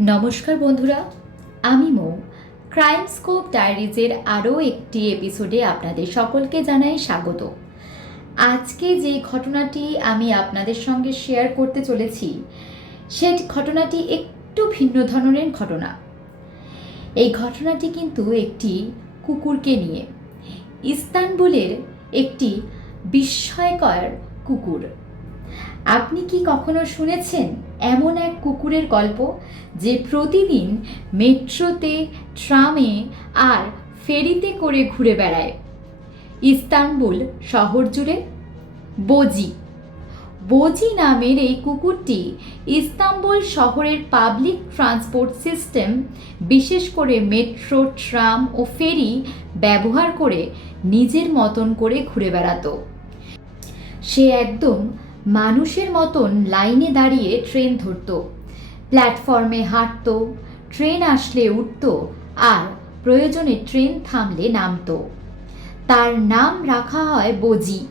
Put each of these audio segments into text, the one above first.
নমস্কার বন্ধুরা, আমি মৌ। ক্রাইম স্কোপ ডায়েরিজের আরও একটি এপিসোডে আপনাদের সকলকে জানাই স্বাগত। আজকে যে ঘটনাটি আমি আপনাদের সঙ্গে শেয়ার করতে চলেছি, সে ঘটনাটি একটু ভিন্ন ধরনের ঘটনা। এই ঘটনাটি কিন্তু একটি কুকুরকে নিয়ে। ইস্তানবুলের একটি বিস্ময়কর কুকুর। আপনি কি কখনো শুনেছেন এমন এক কুকুরের গল্প যে প্রতিদিন মেট্রোতে, ট্রামে আর ফেরিতে করে ঘুরে বেড়ায়? ইস্তানবুল শহর জুড়ে বোজি। বোজি নামের এই কুকুরটি ইস্তাম্বুল শহরের পাবলিক ট্রান্সপোর্ট সিস্টেম, বিশেষ করে মেট্রো, ট্রাম ও ফেরি ব্যবহার করে নিজের মতন করে ঘুরে বেড়াতো। সে একদম মানুষের মতন লাইনে দাঁড়িয়ে ট্রেন ধরতো। প্ল্যাটফর্মে হাঁটতো, ট্রেন আসলে উঠতো আর প্রয়োজনে ট্রেন থামলে নামতো। তার নাম রাখা হয় বজি,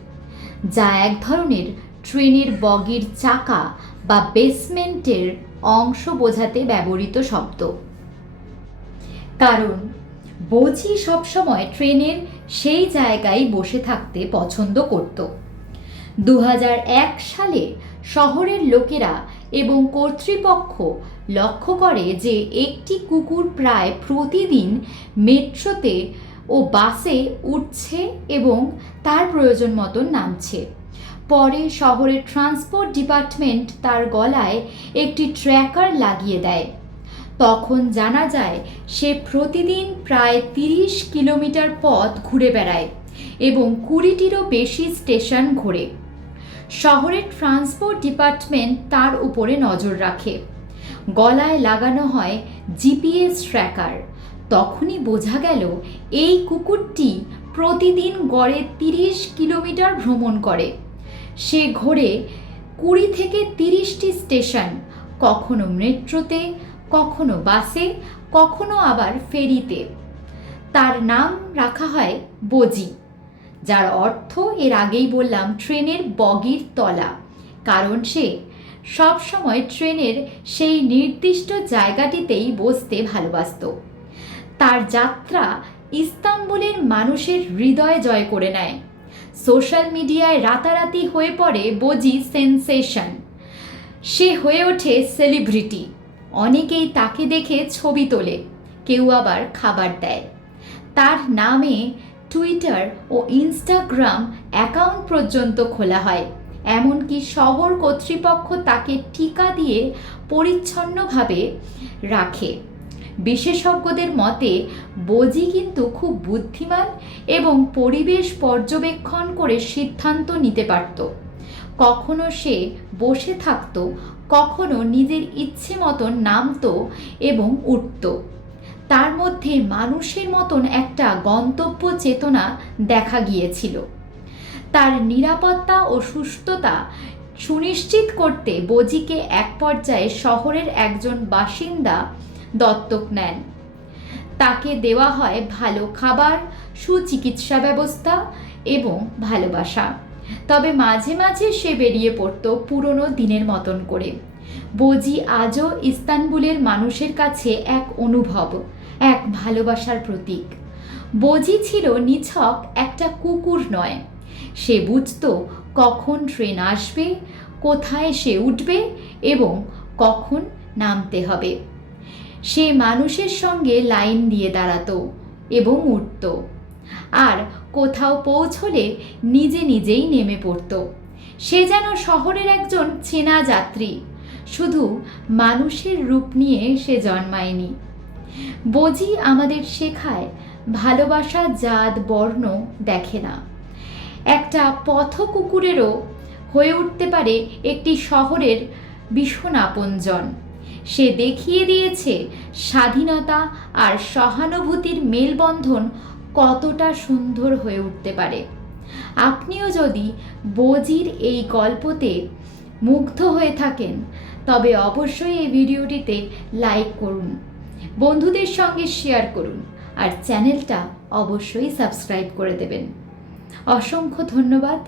যা এক ধরনের ট্রেনের বগির চাকা বা বেসমেন্টের অংশ বোঝাতে ব্যবহৃত শব্দ। কারণ বজি সবসময় ট্রেনের সেই জায়গায় বসে থাকতে পছন্দ করত। দু হাজার এক সালে শহরের লোকেরা এবং কর্তৃপক্ষ লক্ষ্য করে যে একটি কুকুর প্রায় প্রতিদিন মেট্রোতে ও বাসে উঠছে এবং তার প্রয়োজন মতন নামছে। পরে শহরের ট্রান্সপোর্ট ডিপার্টমেন্ট তার গলায় একটি ট্র্যাকার লাগিয়ে দেয়। তখন জানা যায়, সে প্রতিদিন প্রায় তিরিশ কিলোমিটার পথ ঘুরে বেড়ায় এবং কুড়িটিরও বেশি স্টেশন ঘোরে। শহরের ট্রান্সপোর্ট ডিপার্টমেন্ট তার উপরে নজর রাখে। গলায় লাগানো হয় জিপিএস ট্র্যাকার। তখনই বোঝা গেল, এই কুকুরটি প্রতিদিন গড়ে তিরিশ কিলোমিটার ভ্রমণ করে। সে ঘোরে কুড়ি থেকে তিরিশটি স্টেশন, কখনো মেট্রোতে, কখনো বাসে, কখনো আবার ফেরিতে। তার নাম রাখা হয় বজি। যার অর্থ এর আগেই বললাম ট্রেনের বগির তলা। কারণ সে সবসময় ট্রেনের সেই নির্দিষ্ট জায়গাটিতেই বসতে ভালোবাসত। তার যাত্রা ইস্তাম্বুলের মানুষের হৃদয় জয় করে নেয়। সোশ্যাল মিডিয়ায় রাতারাতি হয়ে পড়ে বজি সেন্সেশন। সে হয়ে ওঠে সেলিব্রিটি। অনেকেই তাকে দেখে ছবি তোলে, কেউ আবার খাবার দেয়। তার নামে টুইটার ও ইনস্টাগ্রাম অ্যাকাউন্ট পর্যন্ত খোলা হয়। এমনকি শহর কর্তৃপক্ষ তাকে টিকা দিয়ে পরিচ্ছন্নভাবে রাখে। বিশেষজ্ঞদের মতে, বজি কিন্তু খুব বুদ্ধিমান এবং পরিবেশ পর্যবেক্ষণ করে সিদ্ধান্ত নিতে পারত। কখনো সে বসে থাকত, কখনো নিজের ইচ্ছে মতন নামতো এবং উঠত। তার মধ্যে মানুষের মতন একটা গন্তব্য চেতনা দেখা গিয়েছিল। তার নিরাপত্তা ও সুস্থতা সুনিশ্চিত করতে বজিকে এক পর্যায়ে শহরের একজন বাসিন্দা দত্তক নেন। তাকে দেওয়া হয় ভালো খাবার, সুচিকিৎসা ব্যবস্থা এবং ভালোবাসা। তবে মাঝে মাঝে সে বেরিয়ে পড়তো পুরনো দিনের মতন করে। বজি আজও ইস্তানবুলের মানুষের কাছে এক অনুভব। এক ভালোবাসার প্রতীক। বজি ছিল নিছক একটা কুকুর নয়। সে বুঝতো কখন ট্রেন আসবে, কোথায় সে উঠবে এবং কখন নামতে হবে। সে মানুষের সঙ্গে লাইন দিয়ে দাঁড়াতো এবং উঠত আর কোথাও পৌঁছলে নিজে নিজেই নেমে পড়তো। সে যেন শহরের একজন চেনা যাত্রী, শুধু মানুষের রূপ নিয়ে সে জন্মায়নি। বজি আমাদের শেখায়, ভালোবাসা, জাত, বর্ণ দেখে না। একটা পথ কুকুরেরও হয়ে উঠতে পারে একটি শহরের ভীষণ আপনজন সে দেখিয়ে দিয়েছে স্বাধীনতা আর সহানুভূতির মেলবন্ধন কতটা সুন্দর হয়ে উঠতে পারে। আপনিও যদি বজির এই গল্পতে মুগ্ধ হয়ে থাকেন, তবে অবশ্যই এই ভিডিওটিতে লাইক করুন। বন্ধুদের সঙ্গে শেয়ার করুন আর চ্যানেলটা অবশ্যই সাবস্ক্রাইব করে দেবেন। অসংখ্য ধন্যবাদ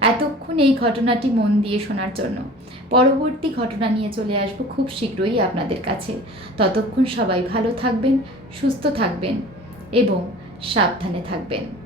এতক্ষণ এই ঘটনাটি মন দিয়ে শোনার জন্য। পরবর্তী ঘটনা নিয়ে চলে আসব খুব শীঘ্রই আপনাদের কাছে। ততক্ষণ সবাই ভালো থাকবেন, সুস্থ থাকবেন এবং সাবধানে থাকবেন।